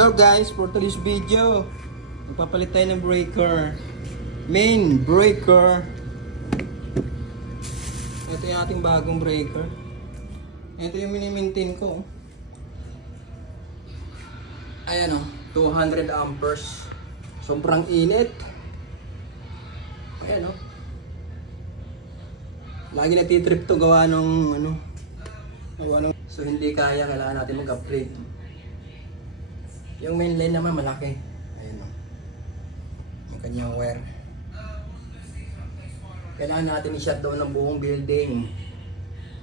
Hello guys, for today's video magpapalit tayo ng breaker, main breaker. Ito yung ating bagong breaker. Ito yung mini-maintain ko. Ayan o, 200 amperes. Sobrang init. Ayan o, lagi natitrip to gawa ng so hindi kaya, kailangan natin mag-upgrade. Yung main line naman malaki. Ayun o. Yung kanyang wire. Kailangan natin i-shutdown ng buong building.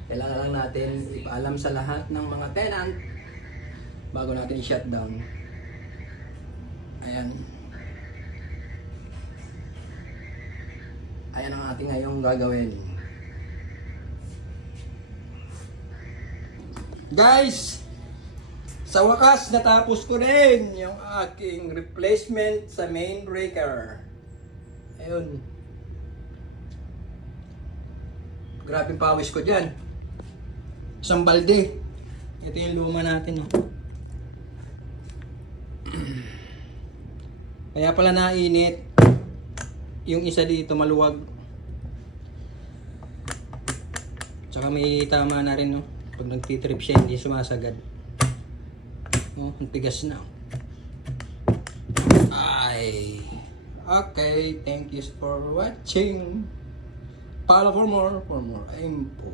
Kailangan lang natin ipaalam sa lahat ng mga tenant bago natin i-shutdown. Ayan. Ayan ang ating ngayong gagawin. Guys! Sa wakas, natapos ko rin yung aking replacement sa main breaker. Ayun. Grabe pawis ko dyan. Isang balde. Ito yung luma natin. Oh. Kaya pala nainit. Yung isa dito maluwag. Tsaka may tama na rin. No? Pag nagtitrip siya, hindi sumasagad. Oh, ang tigas na. Ay. Okay, thank you for watching. Follow for more info.